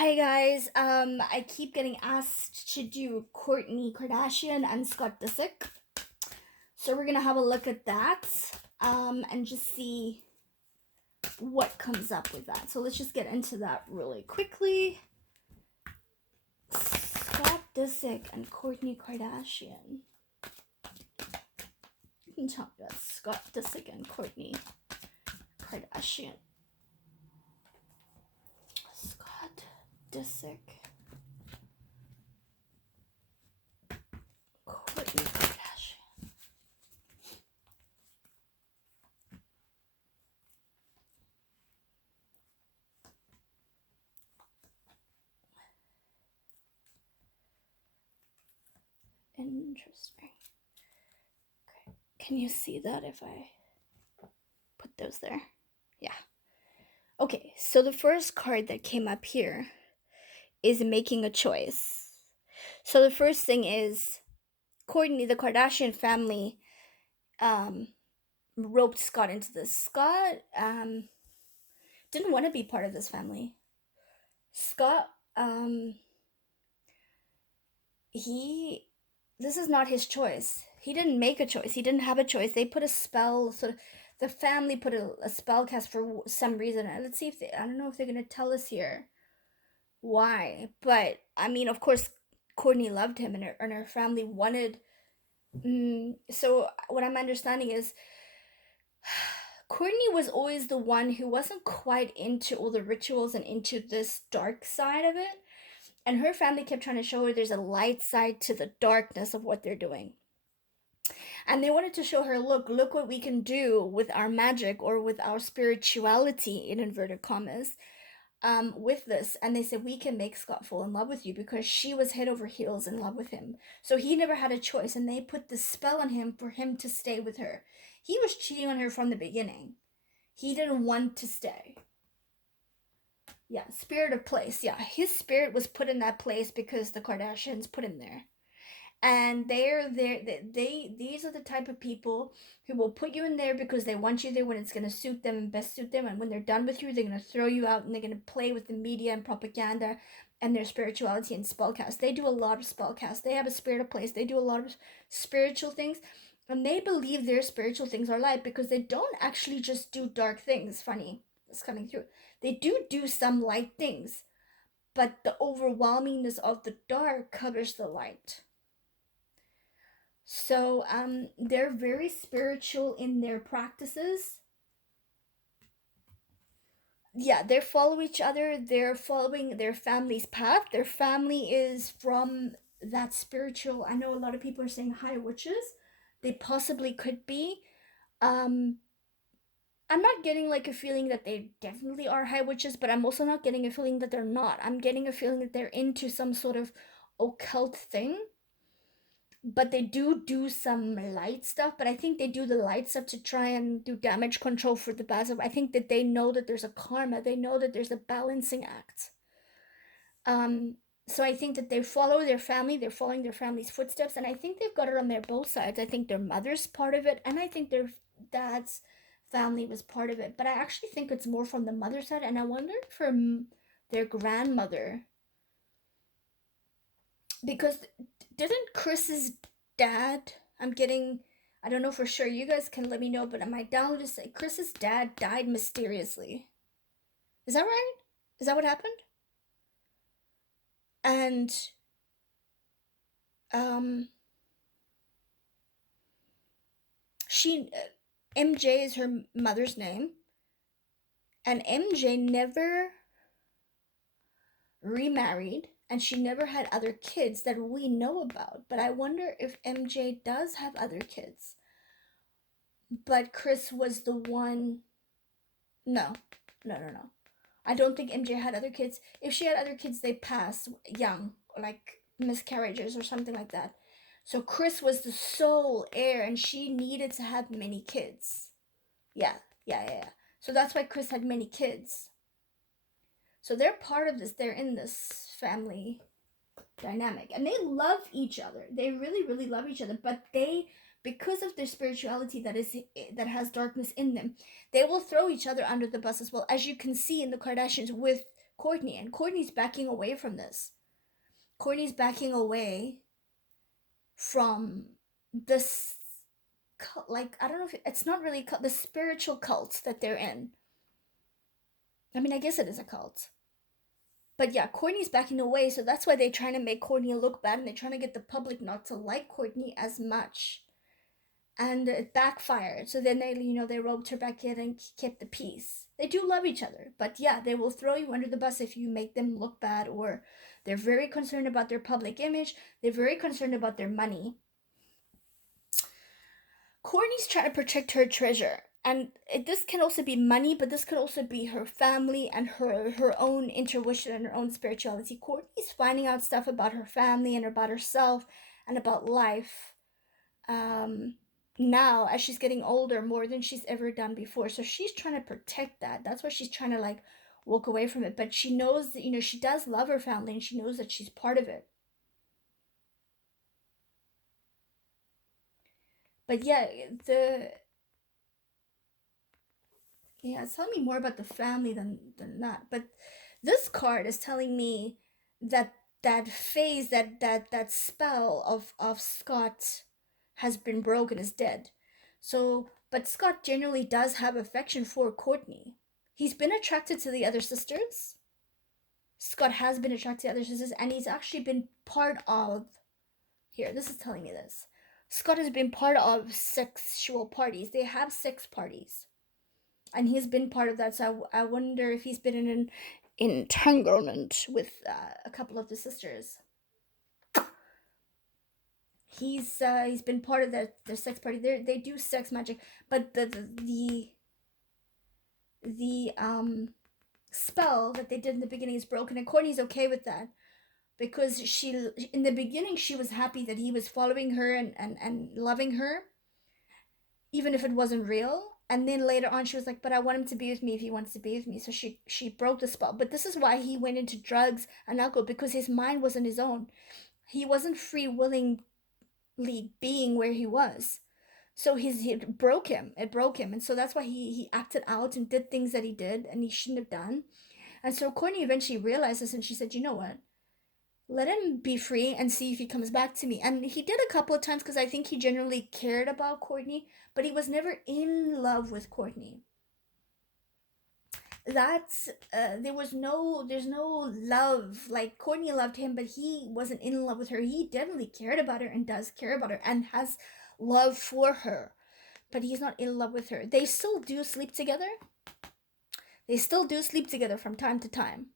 Hi guys. I keep getting asked to do Kourtney Kardashian and Scott Disick. So we're gonna have a look at that. And just see what comes up with that. So let's just get into that really quickly. Scott Disick and Kourtney Kardashian. You can talk about Scott Disick and Kourtney Kardashian. Scott Disick. Kourtney Kardashian. Interesting. Okay. Can you see that if I put those there? Yeah. Okay, so the first card that came up here is making a choice. So the first thing is Kourtney, the Kardashian family, um, roped Scott into this. Scott didn't want to be part of this family. Scott, he, this is not his choice. He didn't make a choice. He didn't have a choice. They put a spell, so the family put a spell cast for some reason. And let's see if they, I don't know if they're going to tell us here why. But I mean, of course, Kourtney loved him, and her family wanted. So what I'm understanding is Kourtney was always the one who wasn't quite into all the rituals and into this dark side of it. And her family kept trying to show her there's a light side to the darkness of what they're doing. And they wanted to show her, look what we can do with our magic or with our spirituality, in inverted commas, with this. And they said, we can make Scott fall in love with you, because she was head over heels in love with him. So he never had a choice, and they put this spell on him for him to stay with her. He was cheating on her from the beginning. He didn't want to stay. Yeah, spirit of place. Yeah, his spirit was put in that place because the Kardashians put him there. And they're there. They these are the type of people who will put you in there because they want you there when it's going to suit them and best suit them. And when they're done with you, they're going to throw you out, and they're going to play with the media and propaganda and their spirituality and spellcast. They do a lot of spellcast. They have a spirit of place. They do a lot of spiritual things. And they believe their spiritual things are light because they don't actually just do dark things. Funny, it's coming through. They do some light things, but the overwhelmingness of the dark covers the light. So they're very spiritual in their practices. Yeah, they follow each other. They're following their family's path. Their family is from that spiritual. I know a lot of people are saying high witches. They possibly could be. Um, I'm not getting like a feeling that they definitely are high witches, but I'm also not getting a feeling that they're not. I'm getting a feeling that they're into some sort of occult thing, but they do some light stuff. But I think they do the light stuff to try and do damage control for the bad stuff. I think that they know that there's a karma. They know that there's a balancing act. Um, so I think that they follow their family. They're following their family's footsteps, and I think they've got it on their both sides. I think their mother's part of it, and I think their dad's family was part of it. But I actually think it's more from the mother's side, and I wonder from their grandmother, because didn't Chris's dad, I'm getting, I don't know for sure, you guys can let me know, but my download is say Chris's dad died mysteriously. Is that right? Is that what happened? And um she MJ is her mother's name, and MJ never remarried, and she never had other kids that we know about. But I wonder if MJ does have other kids. But Chris was the one. No, no. I don't think MJ had other kids. If she had other kids, they passed young, like miscarriages or something like that. So Chris was the sole heir, and she needed to have many kids. Yeah. So that's why Chris had many kids. So they're part of this. They're in this family dynamic, and they love each other. They really, really love each other. But they, because of their spirituality that has darkness in them, they will throw each other under the bus as well. As you can see in the Kardashians with Kourtney, and Kourtney's backing away from this. Kourtney's backing away from this like, I don't know if it's not really the spiritual cult that they're in. I mean, I guess it is a cult. But yeah, Kourtney's backing away, so that's why they're trying to make Kourtney look bad, and they're trying to get the public not to like Kourtney as much. And it backfired. So then they roped her back in and kept the peace. They do love each other, but yeah, they will throw you under the bus if you make them look bad, or they're very concerned about their public image. They're very concerned about their money. Kourtney's trying to protect her treasure. And this can also be money, but this could also be her family and her own intuition and her own spirituality. Kourtney's finding out stuff about her family and about herself and about life now as she's getting older more than she's ever done before. So she's trying to protect that. That's why she's trying to like walk away from it. But she knows that, she does love her family, and she knows that she's part of it. But yeah, it's telling me more about the family than that. But this card is telling me that that phase, that spell of Scott has been broken, is dead. So, but Scott generally does have affection for Kourtney. He's been attracted to the other sisters. Scott has been attracted to other sisters, and he's actually been part of. Here, this is telling me this. Scott has been part of sexual parties. They have sex parties, and he's been part of that. So I wonder if he's been in an entanglement with a couple of the sisters. He's been part of their sex party. They do sex magic, but the spell that they did in the beginning is broken, and Kourtney's okay with that, because in the beginning she was happy that he was following her and loving her, even if it wasn't real. And then later on she was like, but I want him to be with me if he wants to be with me. So she broke the spell. But this is why he went into drugs and alcohol, because his mind wasn't his own. He wasn't free willingly being where he was. So it broke him. It broke him. And so that's why he acted out and did things that he did and he shouldn't have done. And so Kourtney eventually realized this, and she said, you know what? Let him be free and see if he comes back to me. And he did a couple of times, because I think he generally cared about Kourtney, but he was never in love with Kourtney. There's no love. Like, Kourtney loved him, but he wasn't in love with her. He definitely cared about her and does care about her and has love for her, but he's not in love with her. They still do sleep together. They still do sleep together from time to time.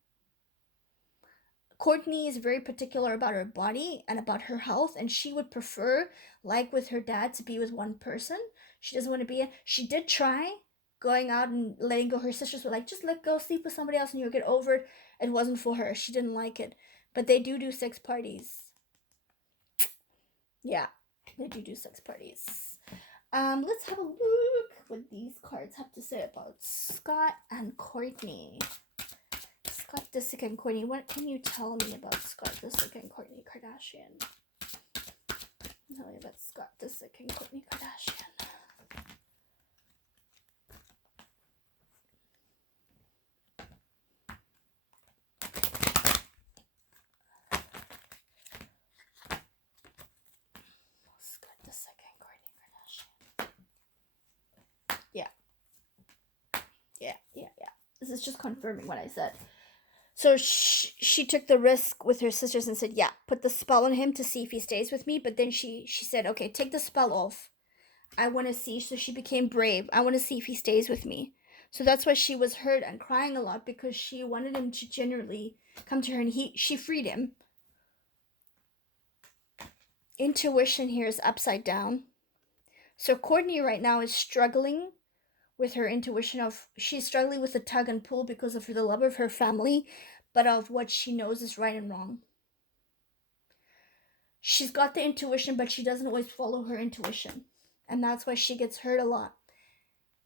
Kourtney is very particular about her body and about her health, and she would prefer, like with her dad, to be with one person. She doesn't want to be. She did try going out and letting go. Her sisters were like, just let go, sleep with somebody else, and you'll get over it. It wasn't for her. She didn't like it. But they do sex parties. Yeah, they do sex parties. Let's have a look what these cards have to say about Scott and Kourtney. Scott Disick and Kourtney. What can you tell me about Scott Disick and Kourtney Kardashian? Tell me about Scott Disick and Kourtney Kardashian. Scott Disick and Kourtney Kardashian. Yeah. This is just confirming what I said. So she took the risk with her sisters and said, yeah, put the spell on him to see if he stays with me. But then she said, okay, take the spell off. I want to see. So she became brave. I want to see if he stays with me. So that's why she was hurt and crying a lot, because she wanted him to genuinely come to her, and she freed him. Intuition here is upside down. So Kourtney right now is struggling with her intuition she's struggling with the tug and pull because of the love of her family, but of what she knows is right and wrong. She's got the intuition, but she doesn't always follow her intuition, and that's why she gets hurt a lot.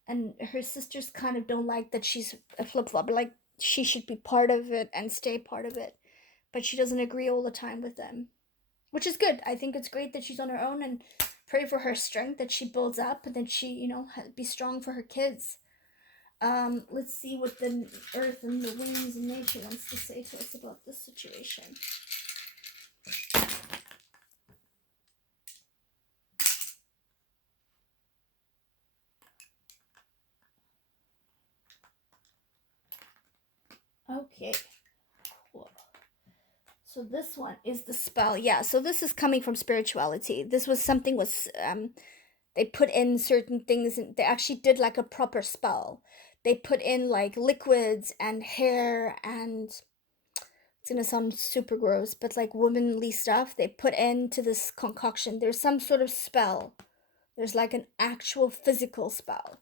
And her sisters kind of don't like that she's a flip-flop, like she should be part of it and stay part of it, but she doesn't agree all the time with them, which is good. I think it's great that she's on her own, and pray for her strength that she builds up, and that she, be strong for her kids. Let's see what the earth and the winds and nature wants to say to us about this situation. Okay. Cool. So this one is the spell. Yeah, so this is coming from spirituality. This was something was they put in certain things and they actually did like a proper spell. They put in like liquids and hair and it's gonna sound super gross, but like womanly stuff they put into this concoction. There's some sort of spell. There's like an actual physical spell.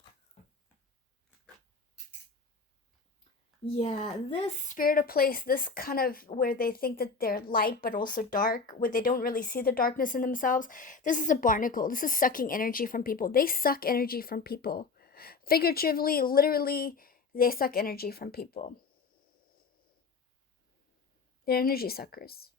Yeah, this spirit of place, this kind of where they think that they're light but also dark, where they don't really see the darkness in themselves. This is a barnacle. This is sucking energy from people. They suck energy from people. Figuratively, literally, they suck energy from people. They're energy suckers.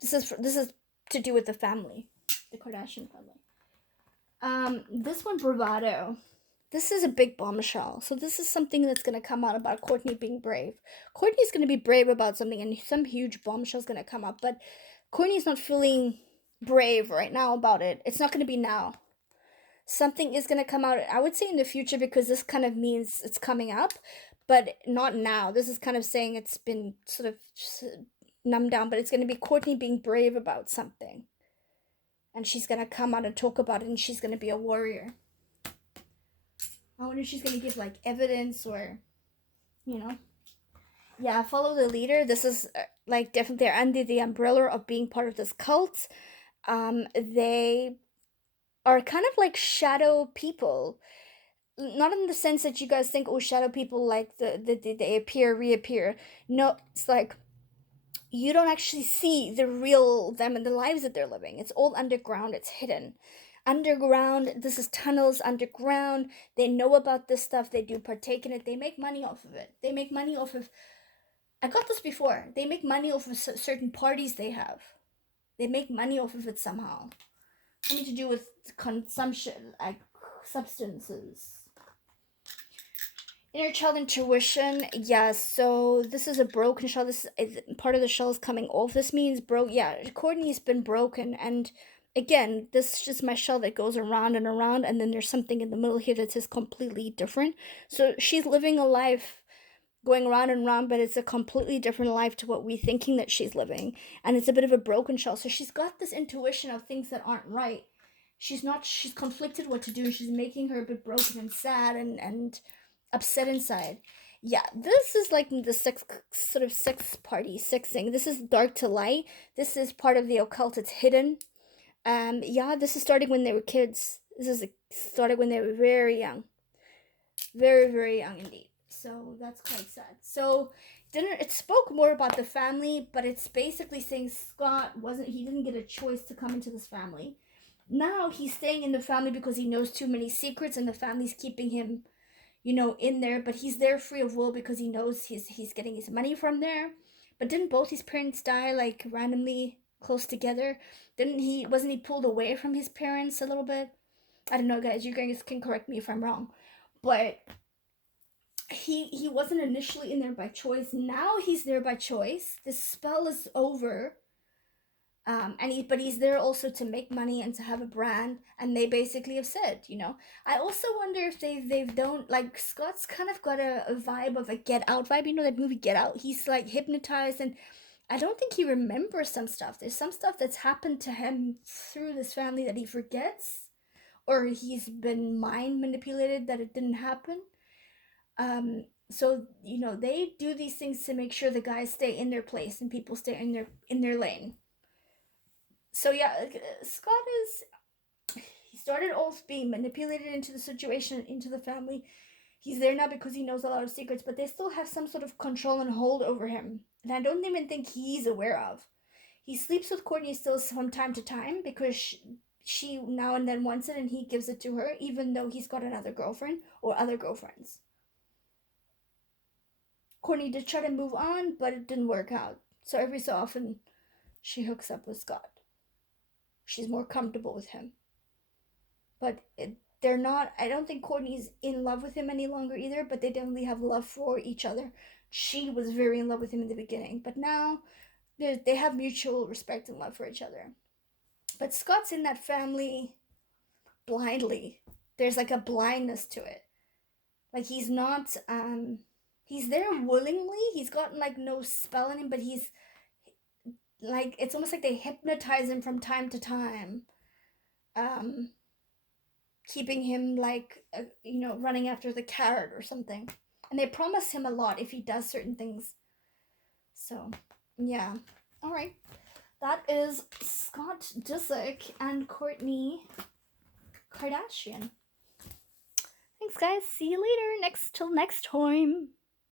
This is to do with the family, the Kardashian family. This one, bravado. This is a big bombshell. So this is something that's gonna come out about Kourtney being brave. Kourtney's gonna be brave about something, and some huge bombshell's gonna come up. But Kourtney's not feeling brave right now about it. It's not gonna be now. Something is gonna come out. I would say in the future because this kind of means it's coming up, but not now. This is kind of saying it's been sort of numbed down, but it's gonna be Kourtney being brave about something, and she's gonna come out and talk about it, and she's gonna be a warrior. I wonder if she's gonna give like evidence or, you know. Yeah, follow the leader. This is like definitely they're under the umbrella of being part of this cult. They are kind of like shadow people. Not in the sense that you guys think, oh, shadow people like they appear, reappear. No, it's like you don't actually see the real them and the lives that they're living. It's all underground, it's hidden. Underground, this is tunnels underground. They know about this stuff, they do partake in it, they make money off of it. They make money off of, I got this before, they make money off of certain parties they have. They make money off of it somehow. Something to do with consumption, like substances. Inner child intuition, yeah, so this is a broken shell. This is part of the shell is coming off. This means broke. Yeah, Kourtney's been broken, and again, this is just my shell that goes around and around, and then there's something in the middle here that is completely different. So she's living a life going around and around, but it's a completely different life to what we're thinking that she's living, and it's a bit of a broken shell. So she's got this intuition of things that aren't right. She's not. She's conflicted what to do, and she's making her a bit broken and sad and upset inside. Yeah, this is like the sex sort of sex party, sexing. This is dark to light. This is part of the occult. It's hidden. Yeah, this is starting when they were kids. This is started when they were very young, very young indeed. So that's quite sad. So dinner. It spoke more about the family, but it's basically saying Scott wasn't. He didn't get a choice to come into this family. Now he's staying in the family because he knows too many secrets, and the family's keeping him in there, but he's there free of will because he knows he's getting his money from there. But didn't both his parents die like randomly close together? Didn't he wasn't he pulled away from his parents a little bit? I don't know, guys. You guys can correct me if I'm wrong. But he wasn't initially in there by choice. Now he's there by choice. The spell is over. But he's there also to make money and to have a brand, and they basically have said, I also wonder if they've don't like Scott's kind of got a vibe of a Get Out vibe, that movie Get Out. He's like hypnotized, and I don't think he remembers some stuff. There's some stuff that's happened to him through this family that he forgets, or he's been mind manipulated that it didn't happen. So they do these things to make sure the guys stay in their place and people stay in their lane. So yeah, Scott he started off being manipulated into the situation, into the family. He's there now because he knows a lot of secrets, but they still have some sort of control and hold over him, and I don't even think he's aware of. He sleeps with Kourtney still from time to time because she now and then wants it, and he gives it to her, even though he's got another girlfriend or other girlfriends. Kourtney did try to move on, but it didn't work out. So every so often, she hooks up with Scott. She's more comfortable with him. But they're not, I don't think Kourtney's in love with him any longer either, but they definitely have love for each other. She was very in love with him in the beginning, but now they have mutual respect and love for each other. But Scott's in that family blindly. There's like a blindness to it. Like he's not he's there willingly. He's gotten like no spell on him, but he's like, it's almost like they hypnotize him from time to time. Um Keeping him like running after the carrot or something. And they promise him a lot if he does certain things. So, yeah. All right. That is Scott Disick and Kourtney Kardashian. Thanks, guys. See you later. Till next time.